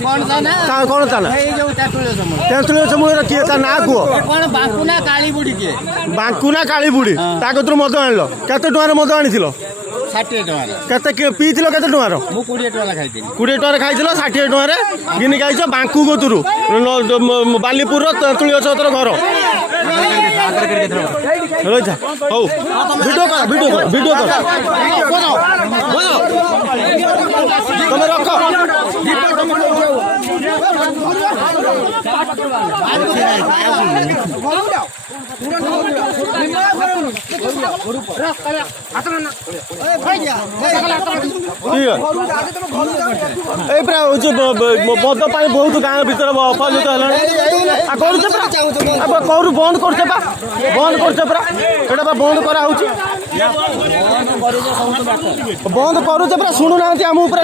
कौन ता ना तेंतुलिया समूह किए ता ना कुह कौन बांकुना काली बुढ़ी के बांकुना काली बुढ़ी ता कतରୁ मद आनिल केते टुआर मद आनिथिलो 60 टका केते पीथिलो केते टुआर मु 20 टका खाइथिनी 20 टका खाइथिलो 60 टुआर गिनी खाइछ बांकु कतରୁ बालीपुर तेंतुलिया सतर घर ରହିଥା ହଉ ଭିଡ଼ିଓ କର ତମେ ରଖ ମଦ ପାଇଁ ବହୁତ ଗାଁ ଭିତରେ ଅପରାଜିତ ହେଲାଣି କରୁ ବନ୍ଦ କରୁଛେ ପରା ଏଇଟା ବା ବନ୍ଦ କରାହଉଛି ବନ୍ଦ କରୁଛେ ପରା ଶୁଣୁନାହାନ୍ତି ଆମ ଉପରେ